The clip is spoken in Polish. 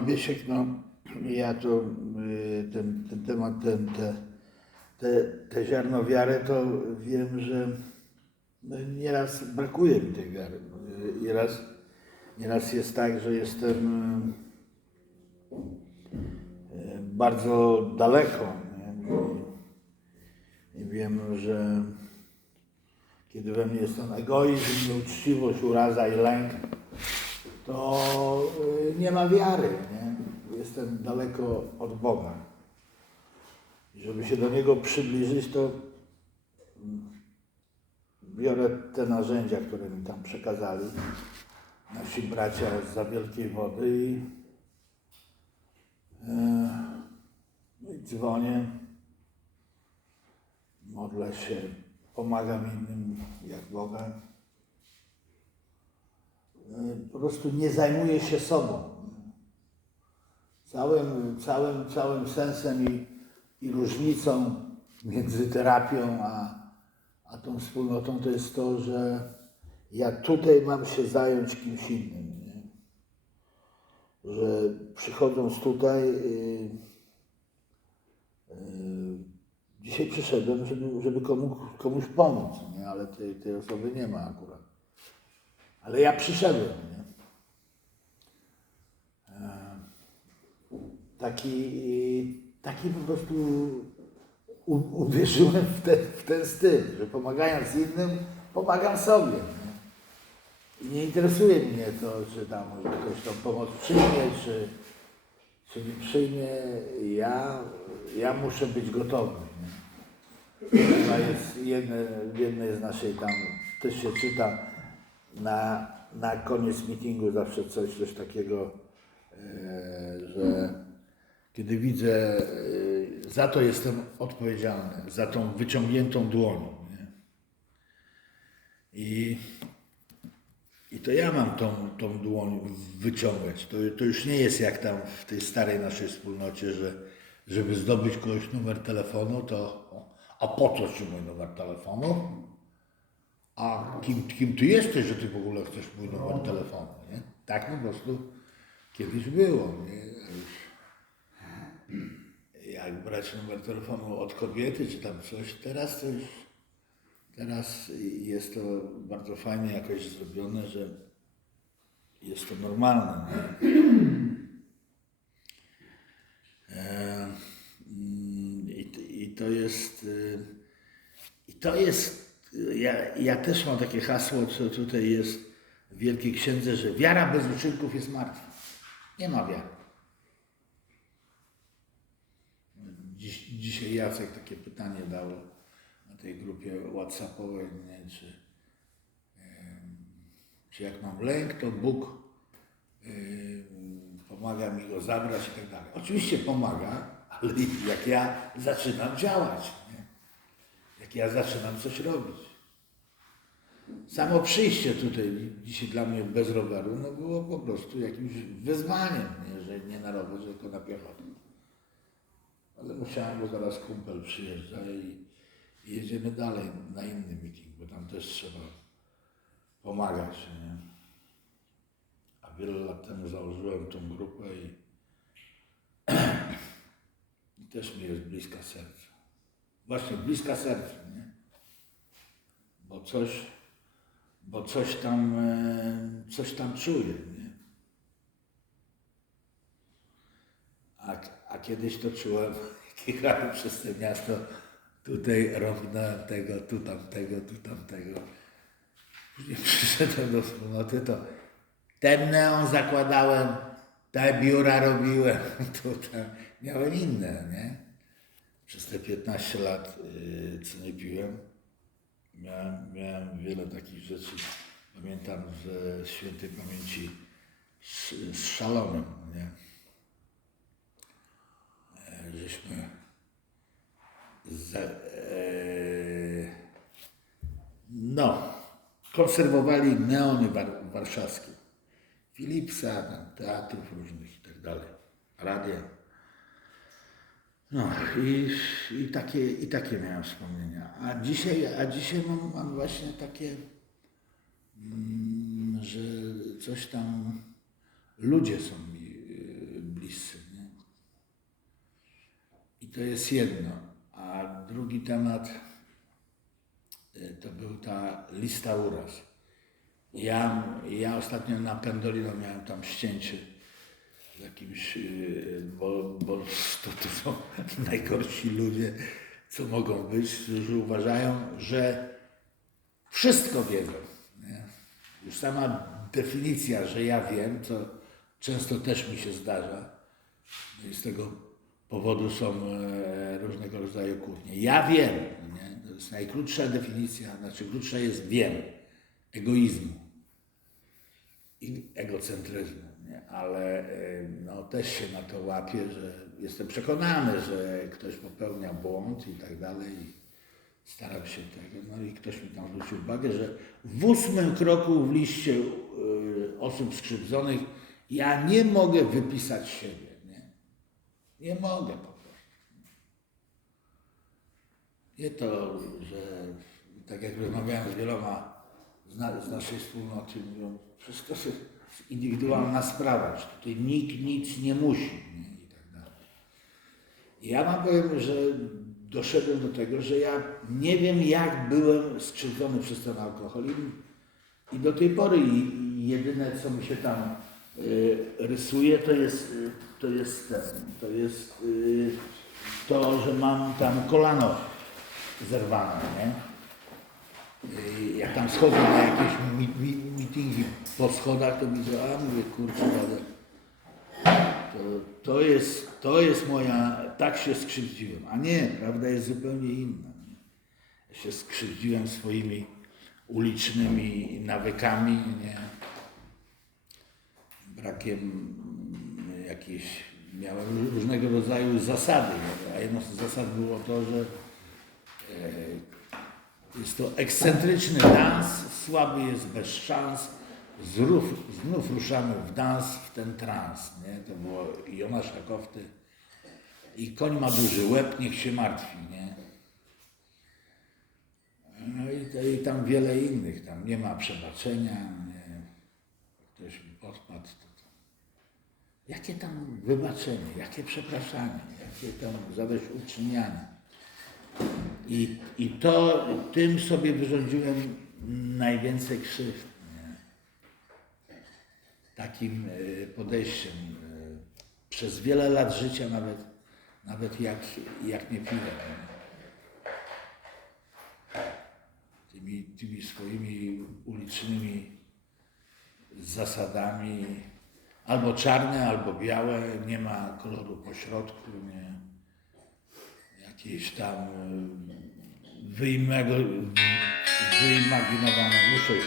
Wiesiek, no ja to y, ten, ten temat, ten, te, te, te ziarno wiary, to wiem, że no, nieraz brakuje mi tej wiary. Y, Nieraz, nieraz jest tak, że jestem y, bardzo daleko. Nie? I wiem, że kiedy we mnie jest ten egoizm, nieuczciwość, uraza i lęk, to y, nie ma wiary. Nie? Jestem daleko od Boga. Żeby się do Niego przybliżyć, to mm, biorę te narzędzia, które mi tam przekazali nasi bracia z Wielkiej Wody i, e, i dzwonię, modlę się, pomagam innym jak Boga po prostu nie zajmuje się sobą. Całym, całym, całym sensem i, i różnicą między terapią a, a tą wspólnotą to jest to, że ja tutaj mam się zająć kimś innym. Nie? Że przychodząc tutaj, yy, yy, dzisiaj przyszedłem, żeby, żeby komu, komuś pomóc, nie? ale tej, tej osoby nie ma akurat. Ale ja przyszedłem, nie? E, Taki, taki po prostu uwierzyłem w ten, w ten styl, że pomagając innym, pomagam sobie. Nie? I nie interesuje mnie to, czy tam ktoś tą pomoc przyjmie, czy, czy nie przyjmie. Ja, ja muszę być gotowy. Chyba jest jedne, z naszej tam też się czyta, na, na koniec meetingu zawsze coś, coś takiego, e, że kiedy widzę, e, za to jestem odpowiedzialny, za tą wyciągniętą dłonią. Nie? I, I to ja mam tą, tą dłoń wyciągać. To, to już nie jest jak tam w tej starej naszej wspólnocie, że żeby zdobyć kogoś numer telefonu, to a po co ci mój numer telefonu? A kim, kim ty jesteś, że ty w ogóle chcesz mój numer telefonu, nie? Tak po prostu kiedyś było, nie? Jak brać numer telefonu od kobiety, czy tam coś, teraz to już, teraz jest to bardzo fajnie jakoś zrobione, że jest to normalne, I to jest, y, i to jest ja, ja też mam takie hasło, co tutaj jest w Wielkiej Księdze, że wiara bez uczynków jest martwa. Nie ma wiary. Dziś, dzisiaj Jacek takie pytanie dał na tej grupie whatsappowej, nie, czy, czy jak mam lęk, to Bóg pomaga mi go zabrać i tak dalej. Oczywiście pomaga, ale jak ja zaczynam działać, ja zaczynam coś robić. Samo przyjście tutaj dzisiaj dla mnie bez roweru no było po prostu jakimś wyzwaniem, nie? że nie na rowerze, tylko na piechotę. Ale musiałem, bo zaraz kumpel przyjeżdża i, jedziemy dalej na inny meeting, bo tam też trzeba pomagać. Nie? A wiele lat temu założyłem tą grupę i, i też mi jest bliska serca. Właśnie bliska serca, nie? Bo coś, bo coś tam, e, coś tam czuję, nie? A, a kiedyś to czułem, jechałem przez to miasto, tutaj rąbnąłem tego, tu tamtego, tu tamtego. Później przyszedłem do wspólnoty, to ten neon zakładałem, te biura robiłem, tutaj miałem inne, nie? Przez te 15 lat, y, co nie piłem, miałem, miałem wiele takich rzeczy. Pamiętam ze świętej pamięci z, z szalonym, nie? E, Żeśmy za, e, no, konserwowali neony war, warszawskie. Philipsa, tam, teatrów różnych i tak dalej, radia. No i, i, takie, i takie miałem wspomnienia. A dzisiaj, a dzisiaj mam, mam właśnie takie, mm, że coś tam, ludzie są mi y, bliscy. Nie? I to jest jedno. A drugi temat y, to był ta lista uraz. Ja, ja ostatnio na Pendolino miałem tam ścięcie jakimś, y, bo, bo to, to są najgorsi ludzie, co mogą być, którzy uważają, że wszystko wiedzą. Nie? Już sama definicja, że ja wiem, co często też mi się zdarza, i z tego powodu są e, różnego rodzaju kłótnie. Ja wiem, nie? to jest najkrótsza definicja, znaczy krótsza jest wiem, egoizmu i egocentryzmu? Ale e, no, też się na to łapię, że jestem przekonany, że ktoś popełnia błąd i tak dalej. I staram się tego. No i ktoś mi tam zwrócił uwagę, że w ósmym kroku w liście y, osób skrzywdzonych ja nie mogę wypisać siebie. Nie, nie mogę po prostu. Nie to, że tak jak rozmawiałem z wieloma z, na, z naszej wspólnoty, mówią, wszystko jest indywidualna sprawa, że tutaj nikt nic nie musi nie? i tak dalej. I Ja wam powiem, że doszedłem do tego, że ja nie wiem, jak byłem skrzywdzony przez ten alkohol. I, do tej pory i jedyne, co mi się tam y, rysuje, to jest, y, to jest ten, to jest y, to, że mam tam kolano zerwane, nie? Y, Jak tam schodzę na jakieś mi, mi, mitingi po schodach, to widzę, a mówię, kurczę, to, to, jest, to jest moja, tak się skrzywdziłem. A nie, prawda jest zupełnie inna. Ja się skrzywdziłem swoimi ulicznymi nawykami, nie? brakiem mm, jakiejś, miałem różnego rodzaju zasady. A jedną z zasad było to, że jest to ekscentryczny dans, słaby jest bez szans, znów, znów ruszamy w dans, w ten trans. Nie? To było Jona Szakowty. I koń ma duży łeb, niech się martwi. Nie? No i, i tam wiele innych, tam nie ma przebaczenia, nie? ktoś to. Jakie tam wybaczenie, jakie przepraszanie, jakie tam zadośćuczynianie. I, I to tym sobie wyrządziłem najwięcej krzywd. Takim e, podejściem. e, Przez wiele lat życia nawet, nawet jak, jak nie piłem. Tymi, tymi swoimi ulicznymi zasadami albo czarne, albo białe, nie ma koloru pośrodku, nie jakieś tam e, wyimego- wyimaginowane, muszę już